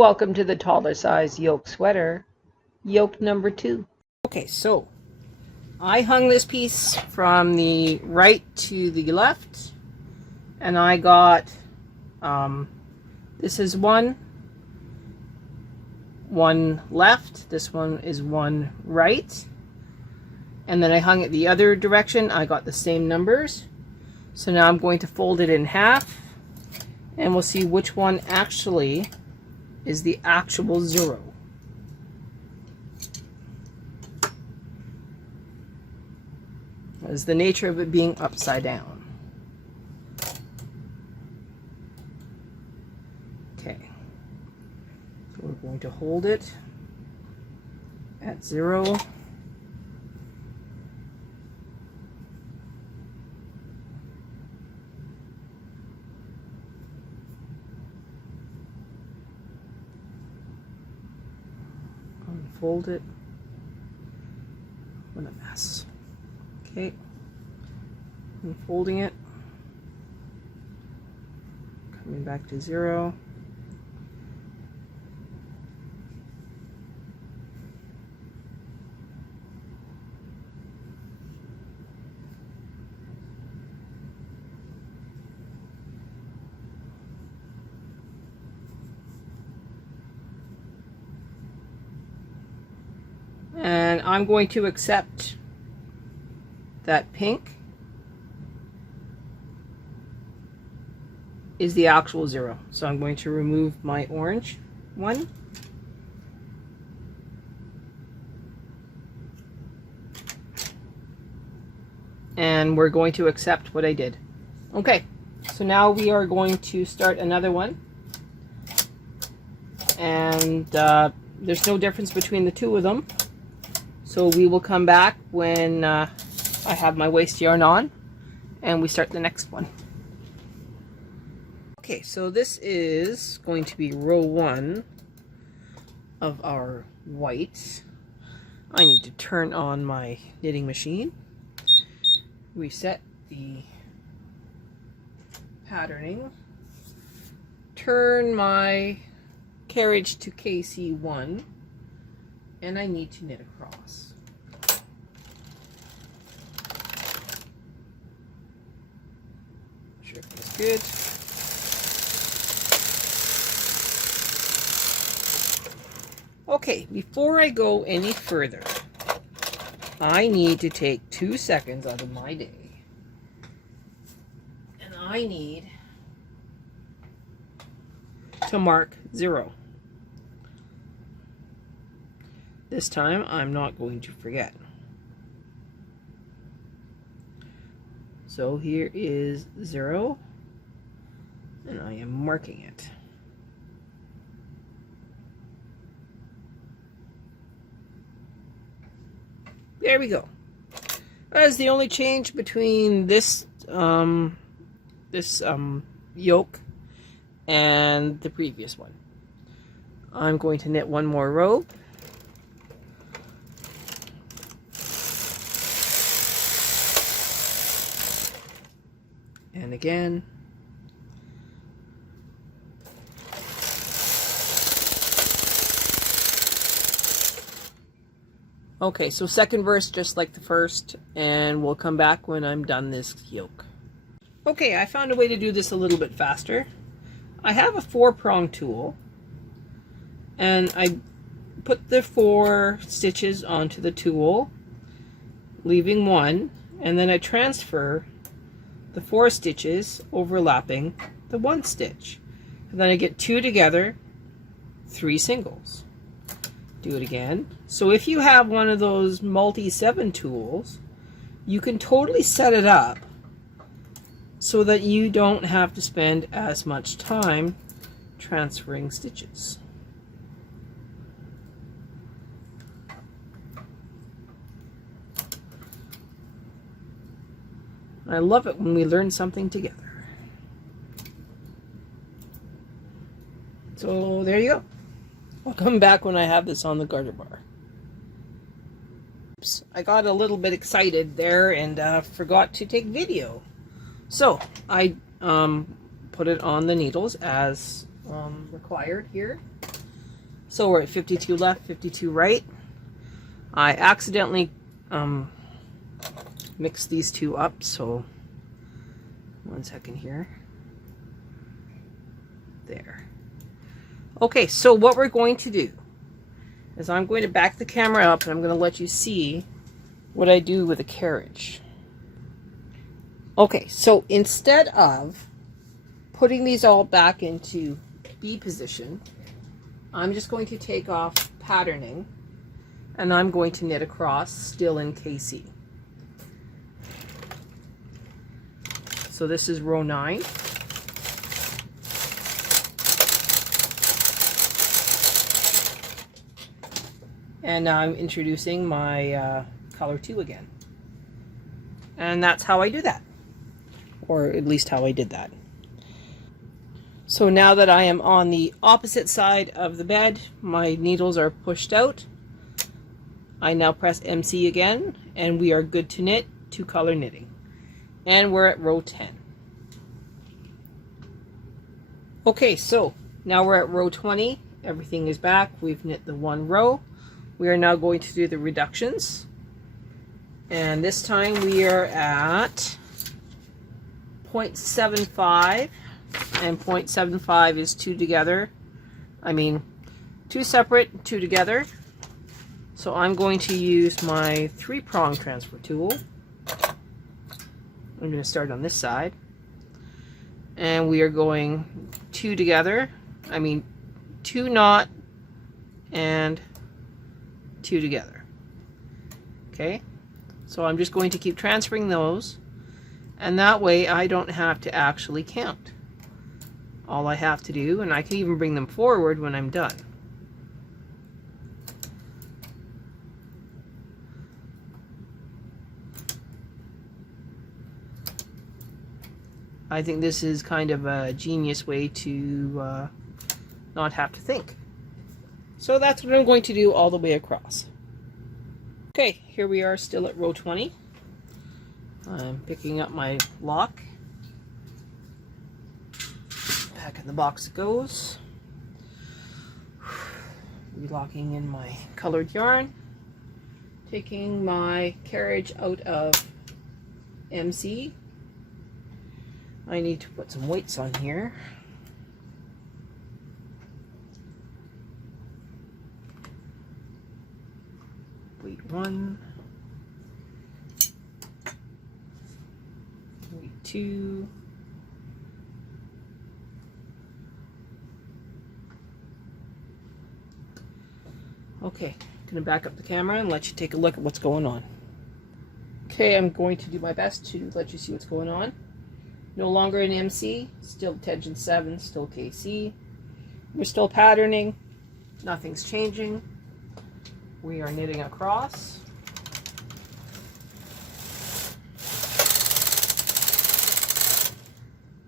Welcome to the Toddler size yoke sweater, yoke number 2. Okay, so I hung this piece from the right to the left, and I got, this is one left, this one is one right, and then I hung it the other direction. I got the same numbers. So now I'm going to fold it in half, and we'll see which one actually is the actual 0. That is the nature of it being upside down. Okay, so we're going to hold it at 0. Unfold it. What a mess. Okay. Unfolding it. Coming back to 0. And I'm going to accept that pink is the actual 0. So I'm going to remove my orange one. And we're going to accept what I did. Okay, so now we are going to start another one. And there's no difference between the two of them. So we will come back when I have my waste yarn on and we start the next one. Okay, so this is going to be row 1 of our white. I need to turn on my knitting machine, reset the patterning, turn my carriage to KC1, and I need to knit across. Sure it feels good. Okay, before I go any further, I need to take 2 seconds out of my day, and I need to mark 0. This time, I'm not going to forget. So here is 0, and I am marking it. There we go. That is the only change between this yoke and the previous one. I'm going to knit one more row. And again. Okay, so second verse just like the first, and we'll come back when I'm done this yoke. Okay, I found a way to do this a little bit faster. I have a 4-prong tool, and I put the 4 stitches onto the tool, leaving 1, and then I transfer the 4 stitches overlapping the 1 stitch. And then I get 2 together, 3 singles. Do it again. So if you have one of those multi-7 tools, you can totally set it up so that you don't have to spend as much time transferring stitches. I love it when we learn something together. So there you go. I'll come back when I have this on the garter bar. Oops, I got a little bit excited there and forgot to take video. So I put it on the needles as required here. So we're at 52 left, 52 right. I accidentally mixed these two up, so 1 second here. There. Okay, so what we're going to do is I'm going to back the camera up and I'm going to let you see what I do with a carriage. Okay, so instead of putting these all back into B position, I'm just going to take off patterning and I'm going to knit across still in KC. So this is row 9. And now I'm introducing my color 2 again. And that's how I do that. Or at least how I did that. So now that I am on the opposite side of the bed, my needles are pushed out. I now press MC again, and we are good to knit 2-color knitting. And we're at row 10. Okay, so now we're at row 20. Everything is back. We've knit the 1 row. We are now going to do the reductions. And this time we are at 0.75. And 0.75 is 2 together. I mean, 2 separate, 2 together. So I'm going to use my 3-prong transfer tool. I'm going to start on this side. And we are going 2 together. I mean, 2 not and 2 together. Okay? So I'm just going to keep transferring those. And that way I don't have to actually count. All I have to do, and I can even bring them forward when I'm done. I think this is kind of a genius way to not have to think. So that's what I'm going to do all the way across. Okay, here we are still at row 20. I'm picking up my lock. Back in the box it goes. Relocking in my colored yarn. Taking my carriage out of MC. I need to put some weights on here. Weight 1. Weight 2. Okay, I'm going to back up the camera and let you take a look at what's going on. Okay, I'm going to do my best to let you see what's going on. No longer in MC, still tension 7, still KC. We're still patterning, nothing's changing. We are knitting across.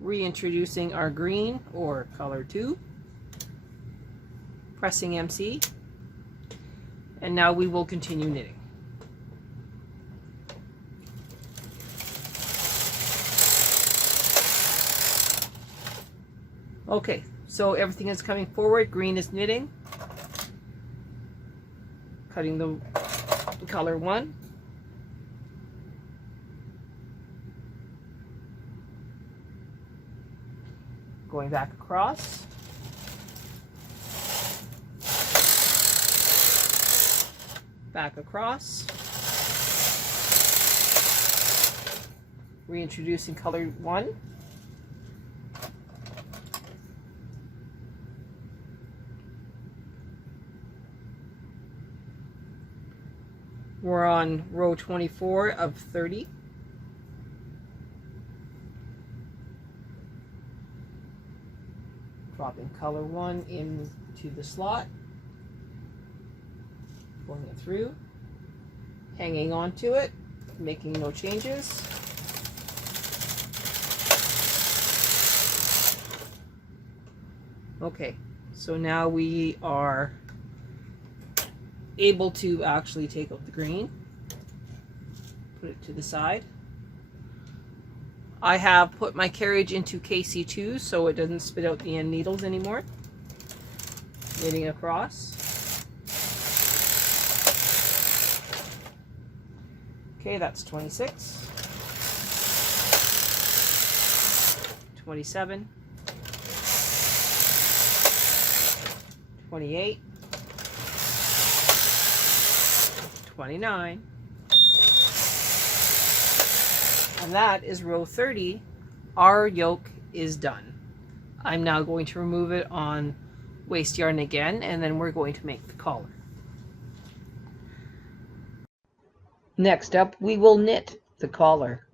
Reintroducing our green or color 2. Pressing MC. And now we will continue knitting. Okay, so everything is coming forward. Green is knitting. Cutting the color 1. Going back across. Back across. Reintroducing color 1. We're on row 24 of 30. Dropping color 1 into the slot. Pulling it through. Hanging on to it. Making no changes. Okay, so now we are able to actually take out the green, put it to the side. I have put my carriage into KC2 so it doesn't spit out the end needles anymore. knitting across. Okay, that's 26, 27, 28, 29, and that is row 30. Our yoke is done. I'm now going to remove it on waste yarn again, and then we're going to make the collar. Next up, we will knit the collar.